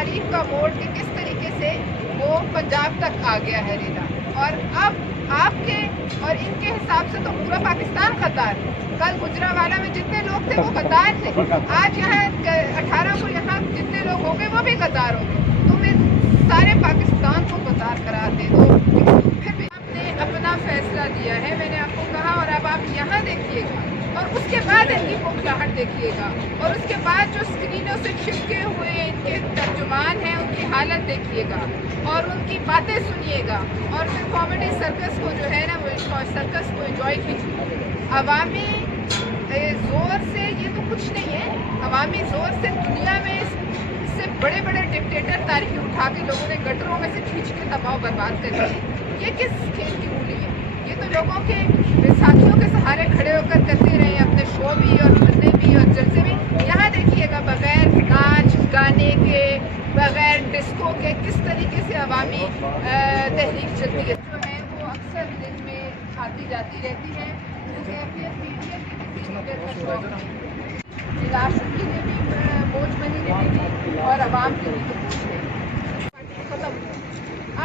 تاریخ کا موڑ کہ کس طریقے سے وہ پنجاب تک آ گیا ہے ریلا، اور اب آپ کے اور ان کے حساب سے تو پورا پاکستان قطار ہے۔ کل گجرانوالہ میں جتنے لوگ تھے وہ قطار تھے، آج یہاں 18 کو یہاں جتنے لوگ ہوں گے وہ بھی قطار ہوں گے۔ تمہیں سارے پاکستان کو قطار قرار دے دو، پھر بھی آپ نے اپنا فیصلہ دیا ہے، میں نے آپ کو کہا، اور اب آپ یہاں دیکھیے گا اور اس کے بعد ان کی بوکھلاہٹ دیکھیے گا، اور اس کے بعد جو اسکرینوں سے چپکے ہوئے ان کے ترجمان ہیں ان کی حالت دیکھیے گا اور ان کی باتیں سنیے گا، اور پھر کامیڈی سرکس کو جو ہے نا وہ سرکس کو انجوائے کیجیے۔ عوامی زور سے یہ تو کچھ نہیں ہے، عوامی زور سے دنیا میں اس سے بڑے بڑے ڈکٹیٹر تاریخی اٹھا کے لوگوں نے گٹروں میں سے کھینچ کے تباہ و برباد کر دی۔ یہ کس کھیل کی مولی ہے؟ یہ تو لوگوں کے ساتھیوں کے سہارے کھڑے ہو کر کرتے رہے ہیں، اپنے شو بھی اور فلمیں بھی اور جلسے بھی۔ یہاں دیکھیے گا بغیر ناچ گانے کے، بغیر ڈسکو کے کس طریقے سے عوامی تحریک چلتی ہے، جو ہے وہ اکثر دن میں آتی جاتی رہتی ہے۔ راشن کی لیے بھی بوجھ بنی رہے گی اور عوام کے لیے بوجھ رہے گی۔ ختم۔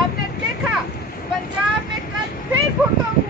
آپ نے دیکھا پنجاب میں کل پھر بھٹو